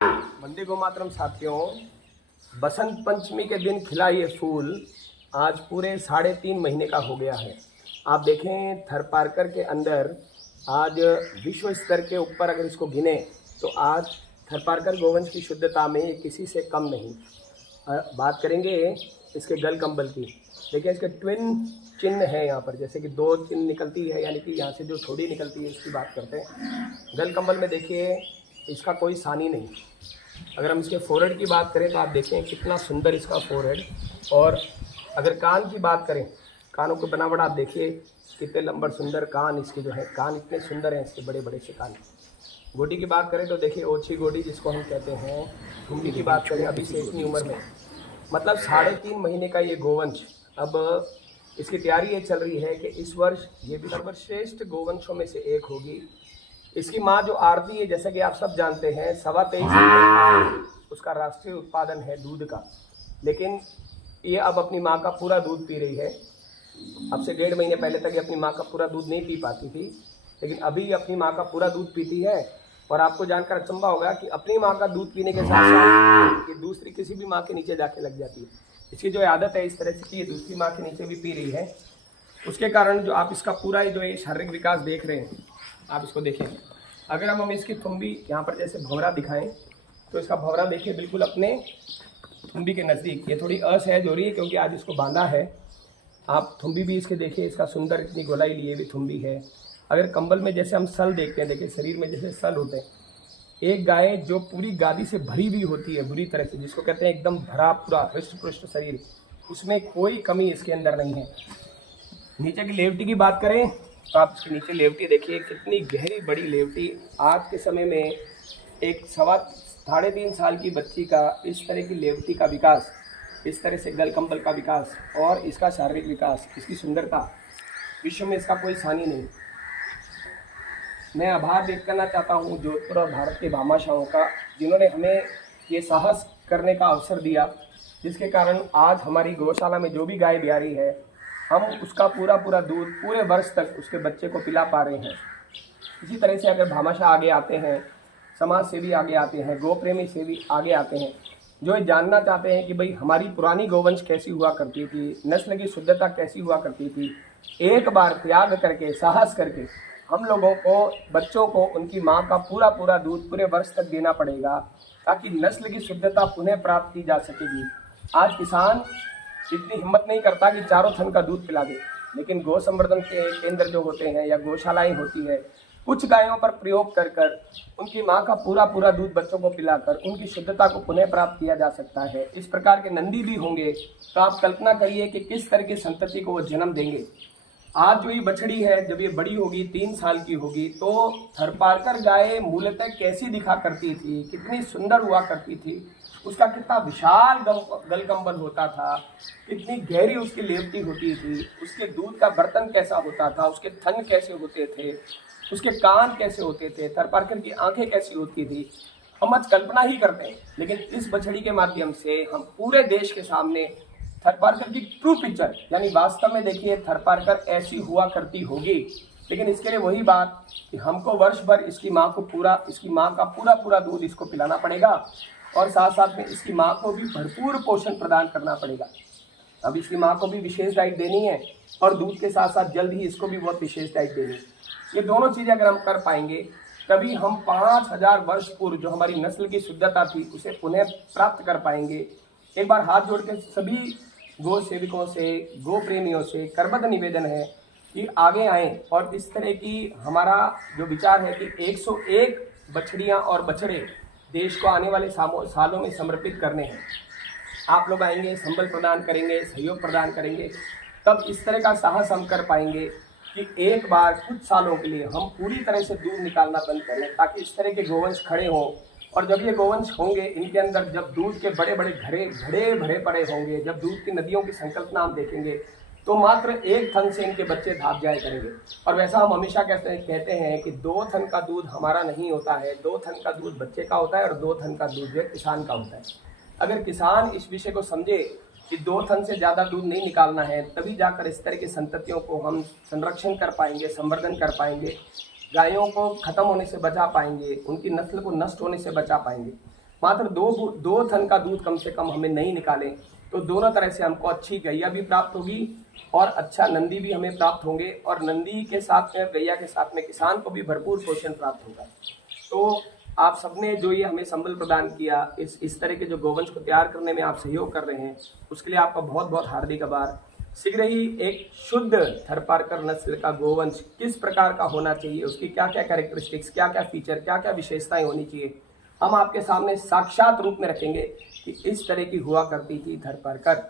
वंदे गो मातरम साथियों, बसंत पंचमी के दिन खिला ये फूल आज पूरे 3.5 महीने का हो गया है। आप देखें थरपारकर के अंदर आज विश्व स्तर के ऊपर अगर इसको गिने तो आज थरपारकर गोवंश की शुद्धता में किसी से कम नहीं। बात करेंगे इसके गल कंबल की। देखिए इसके ट्विन चिन्ह है यहाँ पर, जैसे कि 2 चिन्ह निकलती है, यानी कि यहाँ से जो थोड़ी निकलती है इसकी बात करते हैं। गल कंबल में देखिए इसका कोई सानी नहीं। अगर हम इसके फोरहेड की बात करें तो आप देखें कितना सुंदर इसका फोरहेड। और अगर कान की बात करें, कानों की बनावट आप देखिए कितने लंबे सुंदर कान इसके जो है, कान इतने सुंदर हैं इसके, बड़े बड़े से कान। गोटी की बात करें तो देखिए ओछी गोटी जिसको हम कहते हैं। ठुमरी की बात करें अभी से इतनी उम्र में, मतलब 3.5 महीने का ये गोवंश। अब इसकी तैयारी ये चल रही है कि इस वर्ष ये भी सर्वश्रेष्ठ गोवंशों में से एक होगी। इसकी माँ जो आरती है, जैसा कि आप सब जानते हैं, 23.25 उसका राष्ट्रीय उत्पादन है दूध का। लेकिन ये अब अपनी माँ का पूरा दूध पी रही है। अब से 1.5 महीने पहले तक ये अपनी माँ का पूरा दूध नहीं पी पाती थी, लेकिन अभी अपनी माँ का पूरा दूध पीती है। और आपको जानकर अचंभा होगा कि अपनी माँ का दूध पीने के साथ साथ ये दूसरी किसी भी माँ के नीचे जाके लग जाती है। इसकी जो आदत है इस तरह से कि ये दूसरी माँ के नीचे भी पी रही है। उसके कारण जो आप इसका पूरा जो ये शारीरिक विकास देख रहे हैं, आप इसको देखें। अगर हम इसकी थुम्बी यहाँ पर जैसे भंवरा दिखाएं तो इसका भंवरा देखिए बिल्कुल अपने थुम्बी के नज़दीक। ये थोड़ी असहज हो रही है क्योंकि आज इसको बांधा है। आप थुम्बी भी इसके देखिए, इसका सुंदर इतनी गोलाई लिए भी थुम्बी है। अगर कंबल में जैसे हम सल देखते हैं, देखिए शरीर में जैसे सल होते हैं, एक गाय जो पूरी गादी से भरी हुई होती है बुरी तरह से, जिसको कहते हैं एकदम भरा पूरा हृष्ट पुष्ट शरीर, उसमें कोई कमी इसके अंदर नहीं है। नीचे की लेवटी की बात करें तो आप इसके नीचे लेवटी देखिए कितनी गहरी बड़ी लेवटी। आज के समय में एक 3.5 साल की बच्ची का इस तरह की लेवटी का विकास, इस तरह से गल कंबल का विकास और इसका शारीरिक विकास, इसकी सुंदरता, विश्व में इसका कोई सानी नहीं। मैं आभार व्यक्त करना चाहता हूँ जोधपुर और भारत के भामाशाहों का, जिन्होंने हमें ये साहस करने का अवसर दिया, जिसके कारण आज हमारी गौशाला में जो भी गाय ब्यारी है, हम उसका पूरा दूध पूरे वर्ष तक उसके बच्चे को पिला पा रहे हैं। इसी तरह से अगर भामाशाह आगे आते हैं, समाज सेवी आगे आते हैं, गौ प्रेमी सेवी आगे आते हैं, जो ये जानना चाहते हैं कि भाई हमारी पुरानी गोवंश कैसी हुआ करती थी, नस्ल की शुद्धता कैसी हुआ करती थी, एक बार त्याग करके साहस करके हम लोगों को बच्चों को उनकी माँ का पूरा दूध पूरे वर्ष तक देना पड़ेगा, ताकि नस्ल की शुद्धता पुनः प्राप्त की जा सकेगी। आज किसान इतनी हिम्मत नहीं करता कि चारों थन का दूध पिला दे, लेकिन गौ संवर्धन के केंद्र जो होते हैं या गौशालाएं होती है, कुछ गायों पर प्रयोग कर कर उनकी माँ का पूरा दूध बच्चों को पिलाकर उनकी शुद्धता को पुनः प्राप्त किया जा सकता है। इस प्रकार के नंदी भी होंगे तो आप कल्पना करिए कि किस तरह की संतति को वो जन्म देंगे। आज जो ये बछड़ी है, जब ये बड़ी होगी 3 साल की होगी, तो थरपारकर गाय मूलतः कैसी दिखा करती थी, कितनी सुंदर हुआ करती थी, उसका कितना विशाल गल कंबल होता था, कितनी गहरी उसकी लेवटी होती थी, उसके दूध का बर्तन कैसा होता था, उसके थन कैसे होते थे, उसके कान कैसे होते थे, थरपारकर की आंखें कैसी होती थी, हम आज कल्पना ही करते हैं। लेकिन इस बछड़ी के माध्यम से हम पूरे देश के सामने थरपारकर की ट्रू पिक्चर, यानी वास्तव में देखिए थरपारकर ऐसी हुआ करती होगी। लेकिन इसके लिए वही बात कि हमको वर्ष भर इसकी माँ का पूरा दूध इसको पिलाना पड़ेगा, और साथ साथ में इसकी माँ को भी भरपूर पोषण प्रदान करना पड़ेगा। अब इसकी माँ को भी विशेष डाइट देनी है और दूध के साथ साथ जल्द ही इसको भी बहुत विशेष डाइट देनी है। ये दोनों चीज़ें अगर हम कर पाएंगे तभी हम 5000 वर्ष पूर्व जो हमारी नस्ल की शुद्धता थी उसे पुनः प्राप्त कर पाएंगे। एक बार हाथ जोड़ के सभी गौ सेविकों से, गो प्रेमियों से करबद्ध निवेदन है कि आगे आएँ और इस तरह की हमारा जो विचार है कि 101 बछड़ियाँ और बछड़े देश को आने वाले सालों में समर्पित करने हैं। आप लोग आएंगे, संबल प्रदान करेंगे, सहयोग प्रदान करेंगे, तब इस तरह का साहस हम कर पाएंगे कि एक बार कुछ सालों के लिए हम पूरी तरह से दूध निकालना बंद कर लें, ताकि इस तरह के गोवंश खड़े हों। और जब ये गोवंश होंगे, इनके अंदर जब दूध के बड़े घड़े भरे पड़े होंगे, जब दूध की नदियों की संकल्पना हम देखेंगे, तो मात्र 1 थन से इनके बच्चे धाप जाया करेंगे। और वैसा हम हमेशा कहते हैं कि 2 थन का दूध हमारा नहीं होता है, 2 थन का दूध बच्चे का होता है और 2 थन का दूध किसान का होता है। अगर किसान इस विषय को समझे कि 2 थन से ज़्यादा दूध नहीं निकालना है, तभी जाकर इस तरह की संततियों को हम संरक्षण कर पाएंगे, संवर्धन कर पाएंगे, गायों को खत्म होने से बचा पाएंगे, उनकी नस्ल को नष्ट होने से बचा पाएंगे। मात्र दो थन का दूध कम से कम हमें नहीं निकालें तो दोनों तरह से हमको अच्छी गैया भी प्राप्त होगी और अच्छा नंदी भी हमें प्राप्त होंगे, और नंदी के साथ में गैया के साथ में किसान को भी भरपूर पोषण प्राप्त होगा। तो आप सबने जो ये हमें संबल प्रदान किया, इस तरह के जो गोवंश को तैयार करने में आप सहयोग कर रहे हैं, उसके लिए आपका बहुत बहुत हार्दिक आभार। शीघ्र ही एक शुद्ध थरपारकर नस्ल का गोवंश किस प्रकार का होना चाहिए, उसकी क्या क्या कैरेक्टरिस्टिक्स, क्या क्या फीचर, क्या क्या विशेषताएं होनी चाहिए, हम आपके सामने साक्षात रूप में रखेंगे कि इस तरह की हुआ करती थी थरपारकर।